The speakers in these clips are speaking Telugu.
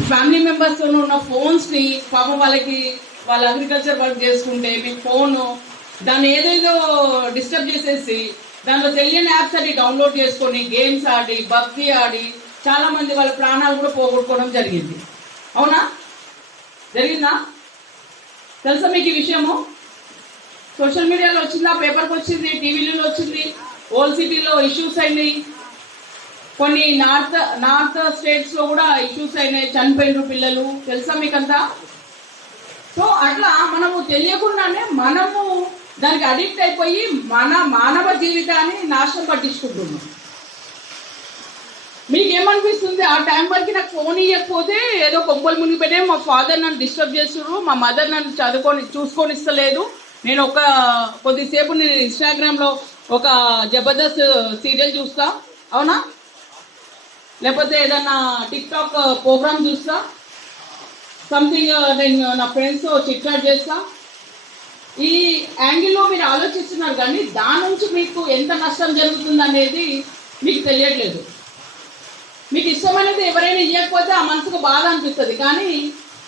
ఫ్యామిలీ మెంబర్స్ ఉన్న ఫోన్స్ని పాపం వాళ్ళకి వాళ్ళ అగ్రికల్చర్ వర్క్ చేసుకుంటే మీ ఫోన్ దాన్ని ఏదేదో డిస్టర్బ్ చేసేసి దాంట్లో తెలియని యాప్స్ అన్ని డౌన్లోడ్ చేసుకొని గేమ్స్ ఆడి భక్తి ఆడి చాలా మంది వాళ్ళ ప్రాణాలు కూడా పోగొట్టుకోవడం జరిగింది. అవునా? జరిగిందా? తెలుసా మీకు ఈ విషయము? సోషల్ మీడియాలో వచ్చిందా? పేపర్కి వచ్చింది? టీవీలలో వచ్చింది? ఓల్ సిటీలో ఇష్యూస్ అయినాయి? కొన్ని నార్త్ నార్త్ స్టేట్స్లో కూడా ఇష్యూస్ అయినాయి. చనిపోయిన పిల్లలు. తెలుసా మీకంతా? సో అట్లా మనము తెలియకుండానే మనము దానికి అడిక్ట్ అయిపోయి మన మానవ జీవితాన్ని నాశనం పట్టించుకుంటున్నాం. మీకేమనిపిస్తుంది? ఆ టైం వరకు నాకు ఫోన్ ఇవ్వకపోతే ఏదో కొంపలు మునిగిపోయినా మా ఫాదర్ నన్ను డిస్టర్బ్ చేస్తున్నారు మా మదర్ నన్ను చదువుకొని చూసుకొని ఇస్తలేదు. నేను ఒక కొద్దిసేపు నేను ఇన్స్టాగ్రామ్లో ఒక జబర్దస్త్ సీరియల్ చూస్తా. అవునా? లేకపోతే ఏదన్నా టిక్ టాక్ uh, ప్రోగ్రామ్ చూస్తా? సంథింగ్ uh, నేను uh, నా ఫ్రెండ్స్ చిట్చాట్ చేస్తా. ఈ యాంగిల్లో మీరు ఆలోచిస్తున్నారు కానీ దాని నుంచి మీకు ఎంత నష్టం జరుగుతుంది అనేది మీకు తెలియట్లేదు. మీకు ఇష్టమైనది ఎవరైనా ఇవ్వకపోతే ఆ మనసుకు బాధ అనిపిస్తుంది. కానీ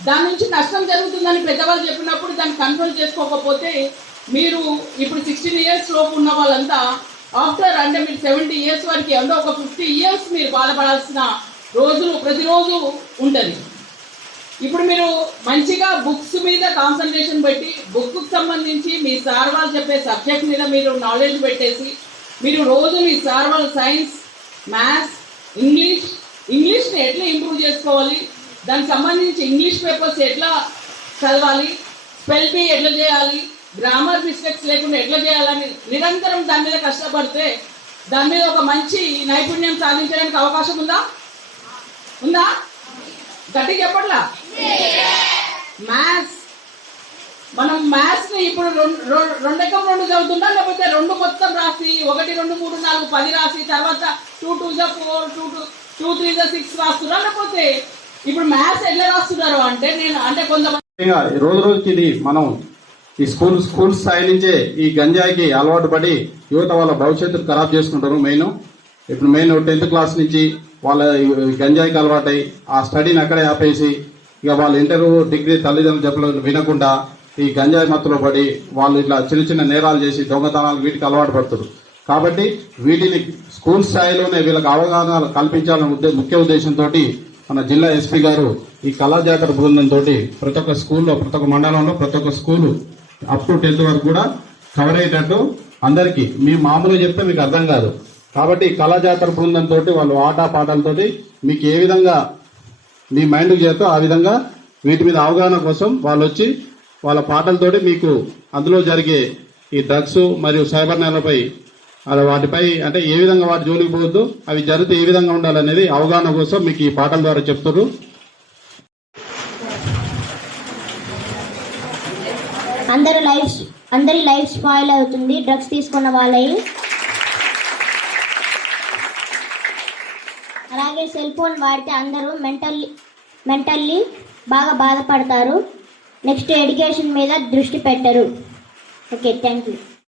దాని నుంచి నష్టం జరుగుతుందని పెద్దవాళ్ళు చెప్పినప్పుడు దాన్ని కంట్రోల్ చేసుకోకపోతే మీరు ఇప్పుడు సిక్స్టీన్ ఇయర్స్ లోపు ఉన్న వాళ్ళంతా ఆఫ్టర్ అంటే మీరు సెవెంటీ ఇయర్స్ వరకు అంటే ఒక ఫిఫ్టీ ఇయర్స్ మీరు బాధపడాల్సిన రోజులు ప్రతిరోజు ఉంటుంది. ఇప్పుడు మీరు మంచిగా బుక్స్ మీద కాన్సన్ట్రేషన్ పెట్టి బుక్కు సంబంధించి మీ సార్ వాళ్ళు చెప్పే సబ్జెక్ట్ మీద మీరు నాలెడ్జ్ పెట్టేసి మీరు రోజు మీ సార్ వాళ్ళు సైన్స్ మ్యాథ్స్ ఇంగ్లీష్ ఇంగ్లీష్ని ఎట్లా ఇంప్రూవ్ చేసుకోవాలి? దానికి సంబంధించి ఇంగ్లీష్ పేపర్స్ ఎట్లా చదవాలి? స్పెల్ బీ ఎట్లా చేయాలి? గ్రామర్ మిస్టేక్స్ లేకుండా ఎట్లా చేయాలని నిరంతరం దాని మీద కష్టపడితే దాని మీద ఒక మంచి నైపుణ్యం సాధించడానికి అవకాశం ఉందా? ఉందా? గట్టి చెప్పట్లా? మ్యాథ్స్. మనం మ్యాథ్స్ని ఇప్పుడు రెండు రెండు- రెండెకం రెండు చదువుతుందా? లేకపోతే రెండు మొత్తం రాసి ఒకటి రెండు మూడు నాలుగు పది రాసి తర్వాత టూ టూ జా four two two two three జా సిక్స్ రాస్తున్నా లేకపోతే ఇప్పుడు మ్యాథ్స్ ఎట్లా రాస్తున్నారు అంటే నేను అంటే కొంతమంది రోజు రోజుకి ఇది మనం ఈ స్కూల్ స్కూల్ స్థాయి నుంచే ఈ గంజాయికి అలవాటు పడి యువత వాళ్ళ భవిష్యత్తును ఖరాబ్ చేసుకుంటారు మెయిన్. ఇప్పుడు మెయిన్ టెన్త్ క్లాస్ నుంచి వాళ్ళ గంజాయికి అలవాటై ఆ స్టడీని అక్కడే ఆపేసి ఇక వాళ్ళ ఇంటర్ డిగ్రీ తల్లిదండ్రులు చెప్పలేదు వినకుండా ఈ గంజాయి మత్తులో పడి వాళ్ళు ఇట్లా చిన్న చిన్న నేరాలు చేసి దొంగతనాలు వీటికి అలవాటు పడుతారు. కాబట్టి వీటిని స్కూల్ స్థాయిలోనే వీళ్ళకి అవగాహన కల్పించాలనే ఉద్దే ముఖ్య ఉద్దేశంతో మన జిల్లా ఎస్పీ గారు ఈ కళాజాతర బృందంతో ప్రతి ఒక్క స్కూల్లో ప్రతి ఒక్క మండలంలో ప్రతి ఒక్క స్కూలు అప్ టు టెన్త్ వరకు కూడా కవర్ అయ్యేటట్టు అందరికీ మీ మామూలుగా చెప్తే మీకు అర్థం కాదు. కాబట్టి కళా కళాజాతర బృందంతో వాళ్ళు ఆట పాటలతోటి మీకు ఏ విధంగా మీ మైండ్కి చేతో ఆ విధంగా వీటి మీద అవగాహన కోసం వాళ్ళు వచ్చి వాళ్ళ పాటలతోటి మీకు అందులో జరిగే ఈ డ్రగ్స్ మరియు సైబర్ నేలపై అలా వాటిపై అంటే ఏ విధంగా వాటి జోలికి పోవద్దు అవి జరిగితే ఏ విధంగా ఉండాలనేది అవగాహన కోసం మీకు ఈ పాటల ద్వారా చెప్తున్నారు అందరూ లైఫ్ అందరి లైఫ్ స్పాయిల్ అవుతుంది. డ్రగ్స్ తీసుకున్న వాళ్ళవి అలాగే సెల్ ఫోన్ వాడితే అందరూ మెంటల్లీ మెంటల్లీ బాగా బాధపడతారు. నెక్స్ట్ ఎడ్యుకేషన్ మీద దృష్టి పెట్టరు. Okay thank you